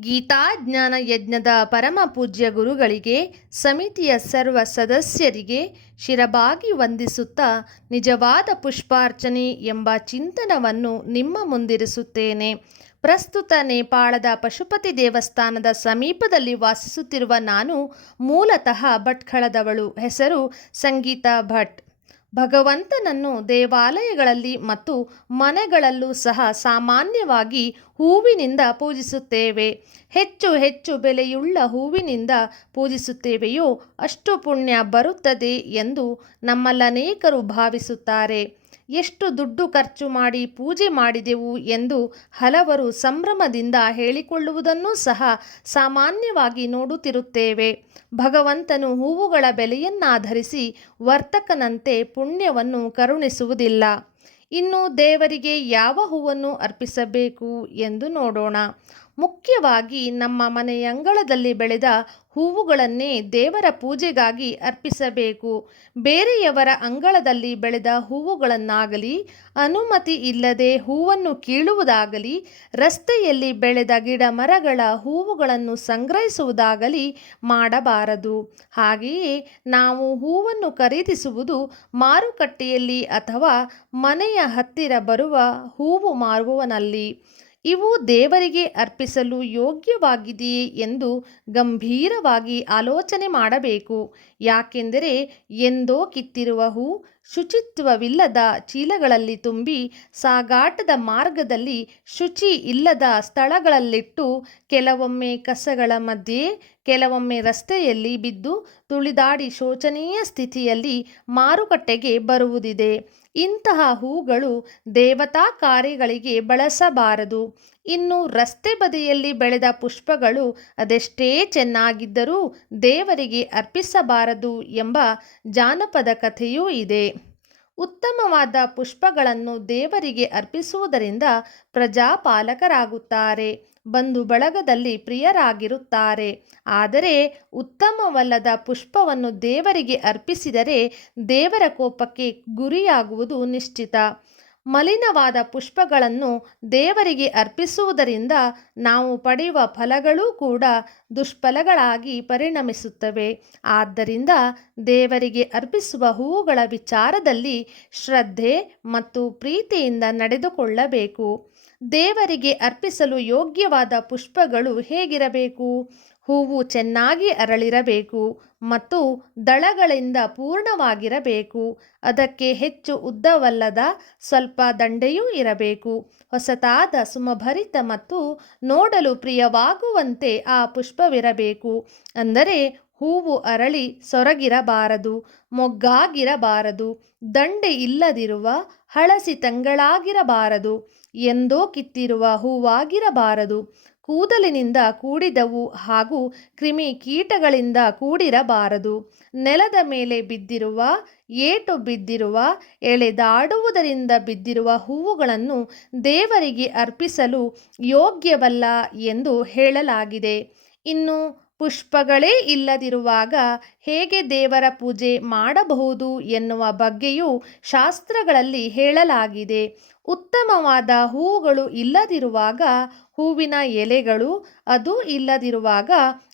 ಗೀತಾ ಜ್ಞಾನ ಯಜ್ಞದ ಪರಮ ಪೂಜ್ಯ ಗುರುಗಳಿಗೆ, ಸಮಿತಿಯ ಸರ್ವ ಸದಸ್ಯರಿಗೆ ಶಿರಬಾಗಿ ವಂದಿಸುತ್ತಾ ನಿಜವಾದ ಪುಷ್ಪಾರ್ಚನೆ ಎಂಬ ಚಿಂತನವನ್ನು ನಿಮ್ಮ ಮುಂದಿರಿಸುತ್ತೇನೆ. ಪ್ರಸ್ತುತ ನೇಪಾಳದ ಪಶುಪತಿ ದೇವಸ್ಥಾನದ ಸಮೀಪದಲ್ಲಿ ವಾಸಿಸುತ್ತಿರುವ ನಾನು ಮೂಲತಃ ಭಟ್ಕಳದವಳು. ಹೆಸರು ಸಂಗೀತಾ ಭಟ್. ಭಗವಂತನನ್ನು ದೇವಾಲಯಗಳಲ್ಲಿ ಮತ್ತು ಮನೆಗಳಲ್ಲೂ ಸಹ ಸಾಮಾನ್ಯವಾಗಿ ಹೂವಿನಿಂದ ಪೂಜಿಸುತ್ತೇವೆ. ಹೆಚ್ಚು ಹೆಚ್ಚು ಬೆಲೆಯುಳ್ಳ ಹೂವಿನಿಂದ ಪೂಜಿಸುತ್ತೇವೆಯೋ ಅಷ್ಟು ಪುಣ್ಯ ಬರುತ್ತದೆ ಎಂದು ನಮ್ಮಲ್ಲನೇಕರು ಭಾವಿಸುತ್ತಾರೆ. ಎಷ್ಟು ದುಡ್ಡು ಖರ್ಚು ಮಾಡಿ ಪೂಜೆ ಮಾಡಿದೆವು ಎಂದು ಹಲವರು ಸಂಭ್ರಮದಿಂದ ಹೇಳಿಕೊಳ್ಳುವುದನ್ನು ಸಹ ಸಾಮಾನ್ಯವಾಗಿ ನೋಡುತ್ತಿರುತ್ತೇವೆ. ಭಗವಂತನು ಹೂವುಗಳ ಬೆಲೆಯನ್ನಾಧರಿಸಿ ವರ್ತಕನಂತೆ ಪುಣ್ಯವನ್ನು ಕರುಣಿಸುವುದಿಲ್ಲ. ಇನ್ನು ದೇವರಿಗೆ ಯಾವ ಹೂವನ್ನು ಅರ್ಪಿಸಬೇಕು ಎಂದು ನೋಡೋಣ. ಮುಖ್ಯವಾಗಿ ನಮ್ಮ ಮನೆಯಂಗಳದಲ್ಲಿ ಬೆಳೆದ ಹೂವುಗಳನ್ನೇ ದೇವರ ಪೂಜೆಗಾಗಿ ಅರ್ಪಿಸಬೇಕು. ಬೇರೆಯವರ ಅಂಗಳದಲ್ಲಿ ಬೆಳೆದ ಹೂವುಗಳನ್ನಾಗಲಿ, ಅನುಮತಿ ಇಲ್ಲದೆ ಹೂವನ್ನು ಕೀಳುವುದಾಗಲಿ, ರಸ್ತೆಯಲ್ಲಿ ಬೆಳೆದ ಗಿಡ ಮರಗಳ ಹೂವುಗಳನ್ನು ಸಂಗ್ರಹಿಸುವುದಾಗಲಿ ಮಾಡಬಾರದು. ಹಾಗೆಯೇ ನಾವು ಹೂವನ್ನು ಖರೀದಿಸುವುದು ಮಾರುಕಟ್ಟೆಯಲ್ಲಿ ಅಥವಾ ಮನೆಯ ಹತ್ತಿರ ಬರುವ ಹೂವು ಮಾರುವವನಲ್ಲಿ. ಇವು ದೇವರಿಗೆ ಅರ್ಪಿಸಲು ಯೋಗ್ಯವಾಗಿದೆಯೇ ಎಂದು ಗಂಭೀರವಾಗಿ ಆಲೋಚನೆ ಮಾಡಬೇಕು. ಯಾಕೆಂದರೆ ಎಂದೋ ಕಿತ್ತಿರುವ ಹೂ ಶುಚಿತ್ವವಿಲ್ಲದ ಚೀಲಗಳಲ್ಲಿ ತುಂಬಿ ಸಾಗಾಟದ ಮಾರ್ಗದಲ್ಲಿ ಶುಚಿ ಇಲ್ಲದ ಸ್ಥಳಗಳಲ್ಲಿಟ್ಟು, ಕೆಲವೊಮ್ಮೆ ಕಸಗಳ ಮಧ್ಯೆ, ಕೆಲವೊಮ್ಮೆ ರಸ್ತೆಯಲ್ಲಿ ಬಿದ್ದು ತುಳಿದಾಡಿ ಶೋಚನೀಯ ಸ್ಥಿತಿಯಲ್ಲಿ ಮಾರುಕಟ್ಟೆಗೆ ಬರುವುದಿದೆ. ಇಂತಹ ಹೂಗಳು ದೇವತಾ ಕಾರ್ಯಗಳಿಗೆ ಬಳಸಬಾರದು. ಇನ್ನು ರಸ್ತೆ ಬದಿಯಲ್ಲಿ ಬೆಳೆದ ಪುಷ್ಪಗಳು ಅದೆಷ್ಟೇ ಚೆನ್ನಾಗಿದ್ದರೂ ದೇವರಿಗೆ ಅರ್ಪಿಸಬಾರದು ಎಂಬ ಜಾನಪದ ಕಥೆಯೂ ಇದೆ. ಉತ್ತಮವಾದ ಪುಷ್ಪಗಳನ್ನು ದೇವರಿಗೆ ಅರ್ಪಿಸುವುದರಿಂದ ಪ್ರಜಾಪಾಲಕರಾಗುತ್ತಾರೆ, ಬಂಧು ಬಳಗದಲ್ಲಿ ಪ್ರಿಯರಾಗಿರುತ್ತಾರೆ. ಆದರೆ ಉತ್ತಮವಲ್ಲದ ಪುಷ್ಪವನ್ನು ದೇವರಿಗೆ ಅರ್ಪಿಸಿದರೆ ದೇವರ ಕೋಪಕ್ಕೆ ಗುರಿಯಾಗುವುದು ನಿಶ್ಚಿತ. ಮಲಿನವಾದ ಪುಷ್ಪಗಳನ್ನು ದೇವರಿಗೆ ಅರ್ಪಿಸುವುದರಿಂದ ನಾವು ಪಡೆಯುವ ಫಲಗಳೂ ಕೂಡ ದುಷ್ಫಲಗಳಾಗಿ ಪರಿಣಮಿಸುತ್ತವೆ. ಆದ್ದರಿಂದ ದೇವರಿಗೆ ಅರ್ಪಿಸುವ ಹೂವುಗಳ ವಿಚಾರದಲ್ಲಿ ಶ್ರದ್ಧೆ ಮತ್ತು ಪ್ರೀತಿಯಿಂದ ನಡೆದುಕೊಳ್ಳಬೇಕು. ದೇವರಿಗೆ ಅರ್ಪಿಸಲು ಯೋಗ್ಯವಾದ ಪುಷ್ಪಗಳು ಹೇಗಿರಬೇಕು? ಹೂವು ಚೆನ್ನಾಗಿ ಅರಳಿರಬೇಕು ಮತ್ತು ದಳಗಳಿಂದ ಪೂರ್ಣವಾಗಿರಬೇಕು. ಅದಕ್ಕೆ ಹೆಚ್ಚು ಉದ್ದವಲ್ಲದ ಸ್ವಲ್ಪ ದಂಡೆಯೂ ಇರಬೇಕು. ಹೊಸತಾದ, ಸುಮಭರಿತ ಮತ್ತು ನೋಡಲು ಪ್ರಿಯವಾಗುವಂತೆ ಆ ಪುಷ್ಪವಿರಬೇಕು. ಅಂದರೆ ಹೂವು ಅರಳಿ ಸೊರಗಿರಬಾರದು, ಮೊಗ್ಗಾಗಿರಬಾರದು, ದಂಡೆ ಇಲ್ಲದಿರುವ ಹಳಸಿ ತಂಗಳಾಗಿರಬಾರದು, ಎಂದೋ ಕಿತ್ತಿರುವ ಹೂವಾಗಿರಬಾರದು. ಕೂದಲಿನಿಂದ ಕೂಡಿದವು ಹಾಗೂ ಕ್ರಿಮಿ ಕೀಟಗಳಿಂದ ಕೂಡಿರಬಾರದು. ನೆಲದ ಮೇಲೆ ಬಿದ್ದಿರುವ, ಏಟು ಬಿದ್ದಿರುವ, ಎಳೆದಾಡುವುದರಿಂದ ಬಿದ್ದಿರುವ ಹೂವುಗಳನ್ನು ದೇವರಿಗೆ ಅರ್ಪಿಸಲು ಯೋಗ್ಯವಲ್ಲ ಎಂದು ಹೇಳಲಾಗಿದೆ. ಇನ್ನು ಪುಷ್ಪಗಳೇ ಇಲ್ಲದಿರುವಾಗ ಹೇಗೆ ದೇವರ ಪೂಜೆ ಮಾಡಬಹುದು ಎನ್ನುವ ಬಗ್ಗೆಯೂ ಶಾಸ್ತ್ರಗಳಲ್ಲಿ ಹೇಳಲಾಗಿದೆ. ಉತ್ತಮವಾದ ಹೂವುಗಳು ಇಲ್ಲದಿರುವಾಗ, ಹೂವಿನ ಎಲೆಗಳು ಅದೂ ಇಲ್ಲದಿರುವಾಗ,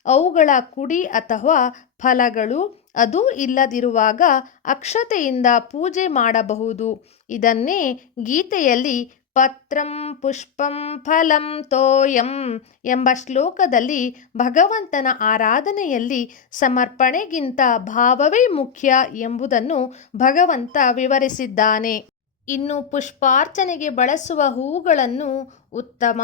ಅವುಗಳ ಕುಡಿ ಅಥವಾ ಫಲಗಳು ಅದೂ ಇಲ್ಲದಿರುವಾಗ ಅಕ್ಷತೆಯಿಂದ ಪೂಜೆ ಮಾಡಬಹುದು. ಇದನ್ನೇ ಗೀತೆಯಲ್ಲಿ ಪತ್ರಂ ಪುಷ್ಪಂ ಫಲಂ ತೋಯಂ ಎಂಬ ಶ್ಲೋಕದಲ್ಲಿ ಭಗವಂತನ ಆರಾಧನೆಯಲ್ಲಿ ಸಮರ್ಪಣೆಗಿಂತ ಭಾವವೇ ಮುಖ್ಯ ಎಂಬುದನ್ನು ಭಗವಂತ ವಿವರಿಸಿದ್ದಾನೆ. ಇನ್ನು ಪುಷ್ಪಾರ್ಚನೆಗೆ ಬಳಸುವ ಹೂವುಗಳನ್ನು ಉತ್ತಮ,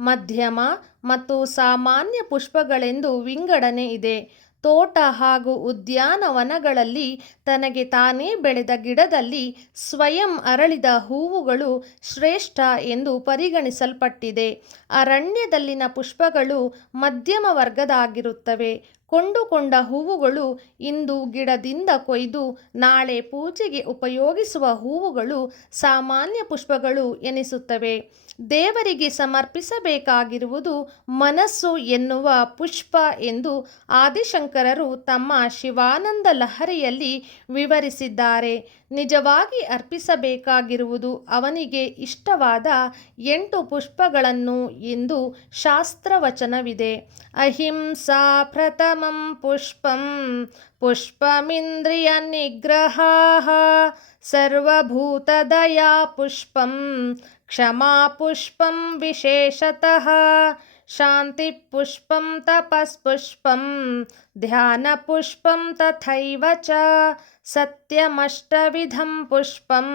ಮಧ್ಯಮ ಮತ್ತು ಸಾಮಾನ್ಯ ಪುಷ್ಪಗಳೆಂದು ವಿಂಗಡಣೆ ಇದೆ. ತೋಟ ಹಾಗೂ ಉದ್ಯಾನವನಗಳಲ್ಲಿ ತನಗೆ ತಾನೇ ಬೆಳೆದ ಗಿಡದಲ್ಲಿ ಸ್ವಯಂ ಅರಳಿದ ಹೂವುಗಳು ಶ್ರೇಷ್ಠ ಎಂದು ಪರಿಗಣಿಸಲ್ಪಟ್ಟಿದೆ. ಅರಣ್ಯದಲ್ಲಿನ ಪುಷ್ಪಗಳು ಮಧ್ಯಮ ವರ್ಗದಾಗಿರುತ್ತವೆ. ಕೊಂಡುಕೊಂಡ ಹೂವುಗಳು ಇಂದು ಗಿಡದಿಂದ ಕೊಯ್ದು ನಾಳೆ ಪೂಜೆಗೆ ಉಪಯೋಗಿಸುವ ಹೂವುಗಳು ಸಾಮಾನ್ಯ ಪುಷ್ಪಗಳು ಎನಿಸುತ್ತವೆ. ದೇವರಿಗೆ ಸಮರ್ಪಿಸಬೇಕಾಗಿರುವುದು ಮನಸ್ಸು ಎನ್ನುವ ಪುಷ್ಪ ಎಂದು ಆದಿಶಂಕರರು ತಮ್ಮ ಶಿವಾನಂದ ಲಹರಿಯಲ್ಲಿ ವಿವರಿಸಿದ್ದಾರೆ. ನಿಜವಾಗಿ ಅರ್ಪಿಸಬೇಕಾಗಿರುವುದು ಅವನಿಗೆ ಇಷ್ಟವಾದ 8 ಪುಷ್ಪಗಳನ್ನು ಎಂದು ಶಾಸ್ತ್ರವಚನವಿದೆ. ಅಹಿಂಸಾ ಪ್ರಥಮಂ ಪುಷ್ಪಂ ಪುಷ್ಪಮಿಂದ್ರಿಯ ನಿಗ್ರಹಾಃ ಸರ್ವಭೂತದಯಾ ಪುಷ್ಪಂ ಕ್ಷಮಾ ಪುಷ್ಪಂ ವಿಶೇಷತಃ ಶಾಂತಿ ಪುಷ್ಪಂ ತಪಸ್ಪುಷ್ಪಂ ಧ್ಯಾನ ಪುಷ್ಪಂ ತಥೈವ ಚ ಸತ್ಯಮಷ್ಟವಿಧಂ ಪುಷ್ಪಂ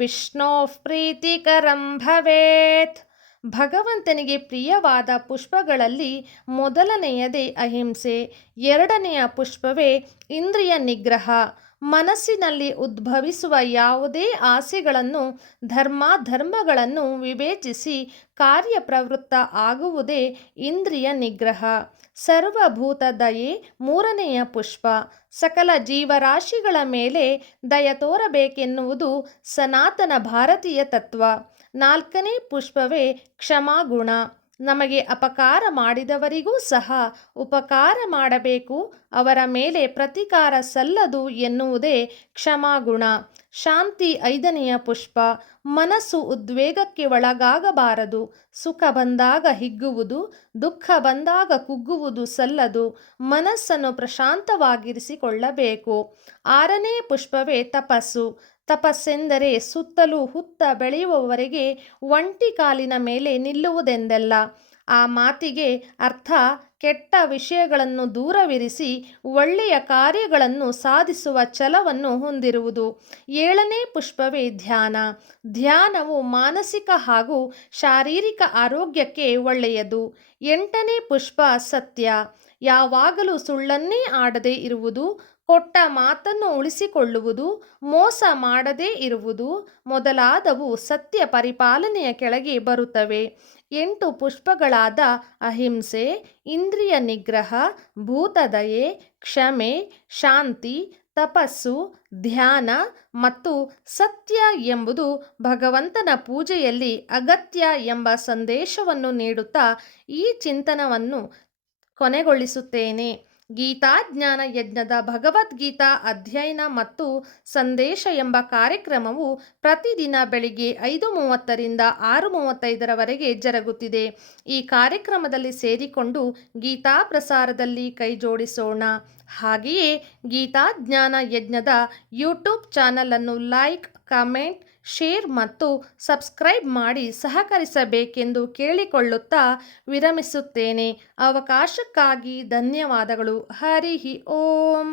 ವಿಷ್ಣೋಃ ಪ್ರೀತಿಕರಂ ಭವೇತ್. ಭಗವಂತನಿಗೆ ಪ್ರಿಯವಾದ ಪುಷ್ಪಗಳಲ್ಲಿ ಮೊದಲನೆಯದೇ ಅಹಿಂಸೆ, ಎರಡನೆಯ ಪುಷ್ಪವೇ ಇಂದ್ರಿಯ ನಿಗ್ರಹ. ಮನಸ್ಸಿನಲ್ಲಿ ಉದ್ಭವಿಸುವ ಯಾವುದೇ ಆಸೆಗಳನ್ನು ಧರ್ಮಗಳನ್ನು ವಿವೇಚಿಸಿ ಕಾರ್ಯಪ್ರವೃತ್ತ ಆಗುವುದೇ ಇಂದ್ರಿಯ ನಿಗ್ರಹ. ಸರ್ವಭೂತ ದಯೆ ಮೂರನೆಯ ಪುಷ್ಪ. ಸಕಲ ಜೀವರಾಶಿಗಳ ಮೇಲೆ ದಯ ತೋರಬೇಕೆನ್ನುವುದು ಸನಾತನ ಭಾರತೀಯ ತತ್ವ. ನಾಲ್ಕನೇ ಪುಷ್ಪವೇ ಕ್ಷಮಾಗುಣ. ನಮಗೆ ಅಪಕಾರ ಮಾಡಿದವರಿಗೂ ಸಹ ಉಪಕಾರ ಮಾಡಬೇಕು, ಅವರ ಮೇಲೆ ಪ್ರತೀಕಾರ ಸಲ್ಲದು ಎನ್ನುವುದೇ ಕ್ಷಮಾಗುಣ. ಶಾಂತಿ ಐದನೆಯ ಪುಷ್ಪ. ಮನಸ್ಸು ಉದ್ವೇಗಕ್ಕೆ ಒಳಗಾಗಬಾರದು. ಸುಖ ಬಂದಾಗ ಹಿಗ್ಗುವುದು, ದುಃಖ ಬಂದಾಗ ಕುಗ್ಗುವುದು ಸಲ್ಲದು. ಮನಸ್ಸನ್ನು ಪ್ರಶಾಂತವಾಗಿರಿಸಿಕೊಳ್ಳಬೇಕು. ಆರನೇ ಪುಷ್ಪವೇ ತಪಸ್ಸು. ತಪಸ್ಸೆಂದರೆ ಸುತ್ತಲೂ ಹುತ್ತ ಬೆಳೆಯುವವರೆಗೆ ಒಂಟಿ ಕಾಲಿನ ಮೇಲೆ ನಿಲ್ಲುವುದೆಂದಲ್ಲ. ಆ ಮಾತಿಗೆ ಅರ್ಥ ಕೆಟ್ಟ ವಿಷಯಗಳನ್ನು ದೂರವಿರಿಸಿ ಒಳ್ಳೆಯ ಕಾರ್ಯಗಳನ್ನು ಸಾಧಿಸುವ ಛಲವನ್ನು ಹೊಂದಿರುವುದು. ಏಳನೇ ಪುಷ್ಪವೇ ಧ್ಯಾನ. ಧ್ಯಾನವು ಮಾನಸಿಕ ಹಾಗೂ ಶಾರೀರಿಕ ಆರೋಗ್ಯಕ್ಕೆ ಒಳ್ಳೆಯದು. ಎಂಟನೇ ಪುಷ್ಪ ಸತ್ಯ. ಯಾವಾಗಲೂ ಸುಳ್ಳನ್ನೇ ಆಡದೇ ಇರುವುದು, ಕೊಟ್ಟ ಮಾತನ್ನು ಉಳಿಸಿಕೊಳ್ಳುವುದು, ಮೋಸ ಮಾಡದೇ ಇರುವುದು ಮೊದಲಾದವು ಸತ್ಯ ಪರಿಪಾಲನೆಯ ಕೆಳಗೆ ಬರುತ್ತವೆ. 8 ಪುಷ್ಪಗಳಾದ ಅಹಿಂಸೆ, ಇಂದ್ರಿಯ ನಿಗ್ರಹ, ಭೂತದಯೆ, ಕ್ಷಮೆ, ಶಾಂತಿ, ತಪಸ್ಸು, ಧ್ಯಾನ ಮತ್ತು ಸತ್ಯ ಎಂಬುದು ಭಗವಂತನ ಪೂಜೆಯಲ್ಲಿ ಅಗತ್ಯ ಎಂಬ ಸಂದೇಶವನ್ನು ನೀಡುತ್ತಾ ಈ ಚಿಂತನವನ್ನು ಕೊನೆಗೊಳಿಸುತ್ತೇನೆ. ಗೀತಾಜ್ಞಾನ ಯಜ್ಞದ ಭಗವದ್ಗೀತಾ ಅಧ್ಯಯನ ಮತ್ತು ಸಂದೇಶ ಎಂಬ ಕಾರ್ಯಕ್ರಮವು ಪ್ರತಿದಿನ ಬೆಳಿಗ್ಗೆ 5:30 ರಿಂದ 6:35 ಜರುಗುತ್ತಿದೆ. ಈ ಕಾರ್ಯಕ್ರಮದಲ್ಲಿ ಸೇರಿಕೊಂಡು ಗೀತಾ ಪ್ರಸಾರದಲ್ಲಿ ಕೈಜೋಡಿಸೋಣ. ಹಾಗೆಯೇ ಗೀತಾಜ್ಞಾನ ಯಜ್ಞದ ಯೂಟ್ಯೂಬ್ ಚಾನಲನ್ನು ಲೈಕ್, ಕಮೆಂಟ್, ಶೇರ್ ಮತ್ತು ಸಬ್ಸ್ಕ್ರೈಬ್ ಮಾಡಿ ಸಹಕರಿಸಬೇಕೆಂದು ಕೇಳಿಕೊಳ್ಳುತ್ತಾ ವಿರಮಿಸುತ್ತೇನೆ. ಅವಕಾಶಕ್ಕಾಗಿ ಧನ್ಯವಾದಗಳು. ಹರಿ ಓಂ.